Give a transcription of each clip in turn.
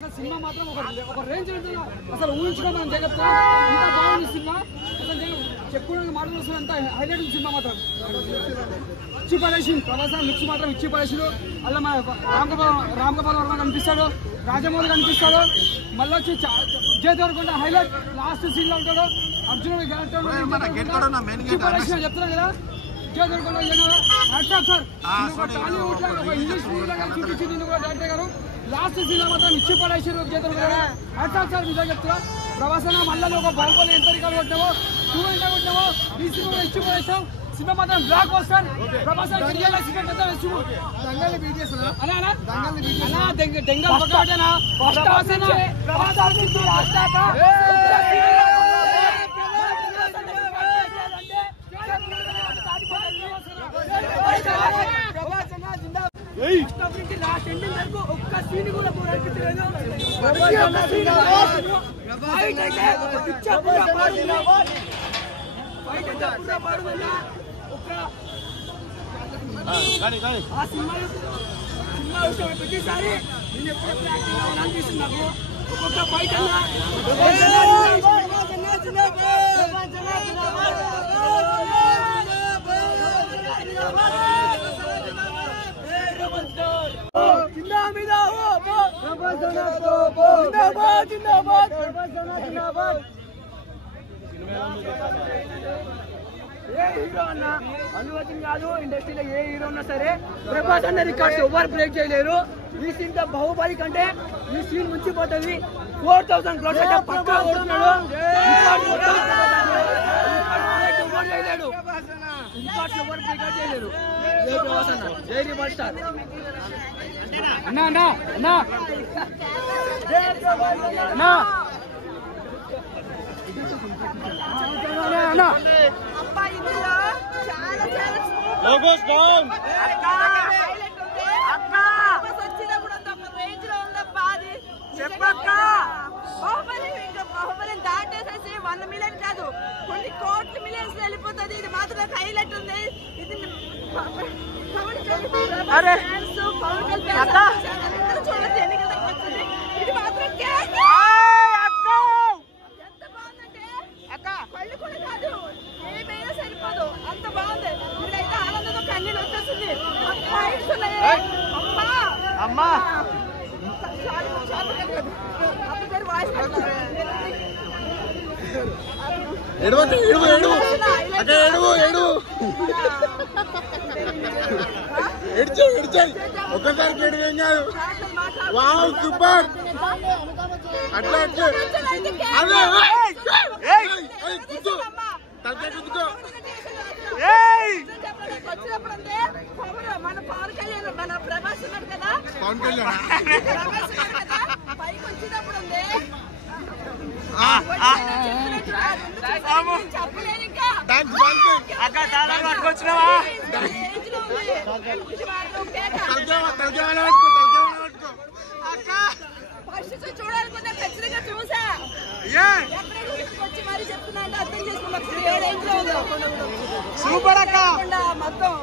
Cinema మాత్రం ఒక range అసలు ఊహించుకో మనం జగత్తు ఇంత బాగుంది సినిమా అసలు చెప్పుకోవడానికి మాటలు వస్తుంది అంత హైలైట్ ఉంది సినిమా మాత్రం ఇచ్చి పడేసింది ప్రభాసం మిక్స్ మాత్రం ఇచ్చి పడేసాడు అలా మన రామ్ గోపాల్ వర్మ కనిపిస్తాడు రాజమౌళి కనిపిస్తాడు మళ్ళీ వచ్చి Vijay Deverakonda highlight last scene లో ఉంటాడు అర్జునుడు చెప్తున్నాను కదా విజయ్ దేవరకొండ సార్ టాలీవుడ్ లో ఒక ఇంగ్లీష్ మూవీ లాగా చూపించింది కూడా డైరెక్టర్ గారు లాస్ట్ సీన్ మాత్రం ఇచ్చి పడేసారు సార్ నిజంగా చెప్తున్నా ప్రభాసన మళ్ళీ ఒక బాహుబలి ఎంత రికార్డు కొట్టావో 2 ఎంత కొట్టావో ఈ సినిమా ఇచ్చి పడేసాం సినిమా మాత్రం బ్లాక్ వస్తాను ప్రభాసన లాస్ట్ ఎండింగ్ వరకు ఒక్క సీన్ కూడా అనిపించలేదు ఆ సినిమా ప్రతిసారి నేను ఎప్పుడెప్పుడు యాక్టింగ్ అనిపిస్తుంది నాకు ఒక్కొక్క ఫైట్ ఏ హీరో అన్నా అల్లు అర్జున్ కాదు ఇండస్ట్రీలో ఏ హీరో ఉన్నా సరే ప్రభాస్ అన్న రికార్డ్స్ ఎవరు బ్రేక్ చేయలేరు ఈ సీన్ తో బాహుబలి కంటే ఈ సీన్ ముంచిపోతుంది 4000 క్రోర్స్ అంటే పక్కా కొడుతున్నాడు రికార్డ్స్ ఎవరు బ్రేక్ చేయలేరు జై ప్రభాస్ అన్న జై రివర్స్ స్టార్ అన్నా అన్నా అన్నా అన్నా అన్నా బాహుబలి దాటేసేసి 1 మిలియన్ కాదు కొన్ని కోట్ల మిలియన్స్ వెళ్ళిపోతుంది ఇది మాత్రం హైలైట్ ఉంది ఇది చూడండి ఎన్నికలకు వచ్చింది ఇది మాత్రం ఎంత బాగుందంటే కళ్ళు కూడా కాదు ఏమైనా సరిపోదు అంత బాగుంది ఇక్కడైతే ఆనందంతో కన్నీళ్ళు వచ్చేస్తుంది అమ్మా వాయిస్ ఒక్కసారికి ఏం కాదు వావ్ సూపర్ అట్లా వచ్చినప్పుడంటే మన పవన్ కళ్యాణ్ మన ప్రభాస్ ఉన్నాడు కదా పవన్ కళ్యాణ్ పైకి వచ్చినప్పుడు చెప్పలేదు ఇంకా చూడాలనుకున్నా ఖచ్చితంగా చూసా వచ్చి మరీ చెప్తున్నా అంటే అర్థం చేసుకున్నా సూపర్ అక్క మొత్తం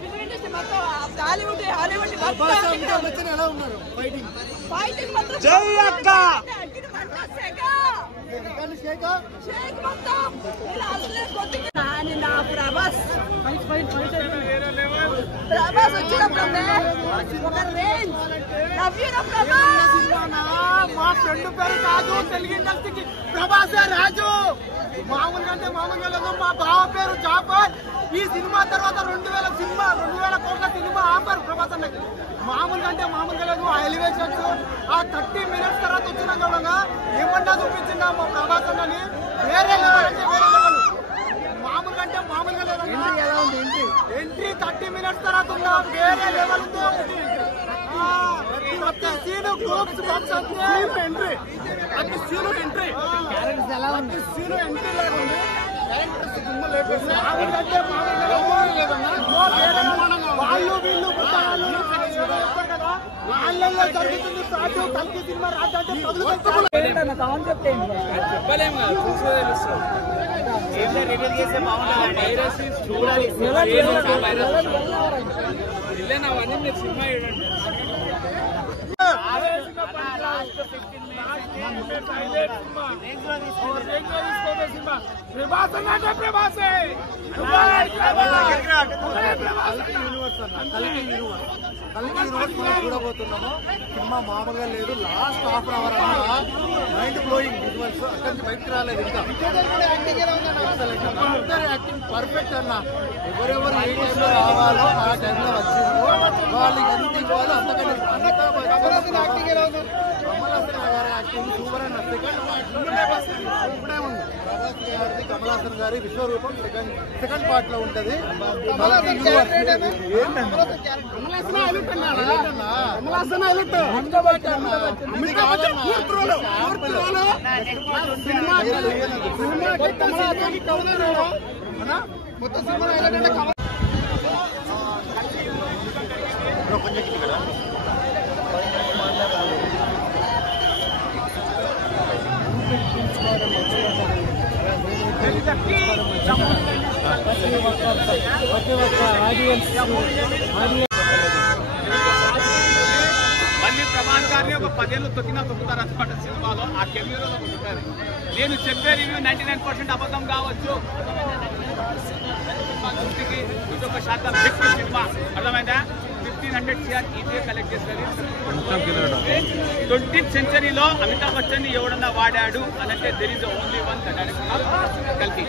ఫిల్మ్ ఇండస్ట్రీ మొత్తం టాలీవుడ్ హాలీవుడ్ ఎలా ఉన్నారు ఫైటింగ్ మొత్తం జై అక్క కానీ నా ప్రభాస్ వచ్చినప్పుడు ఒక రేంజ్ మా ఫ్రెండ్ పేరు కాదు తెలుగు ఇండస్ట్రీకి ప్రభాసే రాజు మామూలుగా అంటే మామూలుగా లేదు మా బావ పేరు జాఫర్ ఈ సినిమా తర్వాత 2000 కోట్ల సినిమా ఆఫర్ ప్రభాస్ అన్నకి మామూలుగా అంటే మామూలుగా లేదు ఆ ఎలివేషన్స్ ఆ 30 మినిట్స్ తర్వాత వచ్చిన కూడా ఏమన్నా చూపించిందా మా ప్రభాస్ అన్నని వేరే లెవెల్ అంటే వేరే లెవెల్ మామూలుగా అంటే మామూలుగా లేదు ఎంట్రీ 30 మినిట్స్ తర్వాత ఉన్న వేరే లెవెల్ ఉంది ప్రతి సీను గ్రూప్స్ బాక్స్ ఎంట్రీ ప్రతి సీను ఎంట్రీ ఎలా ఉంది సీను ఎంట్రీ లాగా ఉంది వాళ్ళు వీళ్ళు వాళ్ళల్లో జరుగుతుంది సాధు కలిసి సినిమా రాజంటే చెప్పలేము చూడాలి చూడబోతున్నాము. సినిమా మామూలుగా లేదు. లాస్ట్ హాఫ్ అన్ అవర్ అన్నా మైండ్ బ్లోయింగ్ విజువల్స్. అక్కడి నుంచి బయటకు రాలేదు ఇంకా. అందరి యాక్టింగ్ పర్ఫెక్ట్ అన్న. ఎవరెవరు ఏ టైంలో రావాలో ఆ టైంలో వచ్చింది. వాళ్ళు ఎంత ఇవ్వాలో అంతకంటే కమల్ హాసన్ గారి యాక్టింగ్ సూపర్ అన్న. ఇప్పుడే ఉంది కమల్ హాసన్ గారి విశ్వరూపం సెకండ్ పార్ట్ లో ఉంటది. మొత్తం సినిమా మళ్ళీ ప్రభాస్ గారిని ఒక 10 ఏళ్ళు తొక్కుతారు అన్నమాట సినిమాలో. ఆ కెమెరాలో ఉంటుంది. నేను చెప్పే రివ్యూ 99% అబద్ధం కావచ్చు. దృష్టికి ఇదొక శాతం బెస్ట్ సినిమా. అర్థమైందా? 1500 CR ఈజీగా కలెక్ట్ చేస్తారు. 20th సెంచరీలో అమితాబ్ బచ్చన్ ని ఎవడన్నా వాడాడు అనంటే దెర్ ఇస్ ఓన్లీ వన్ కల్కి.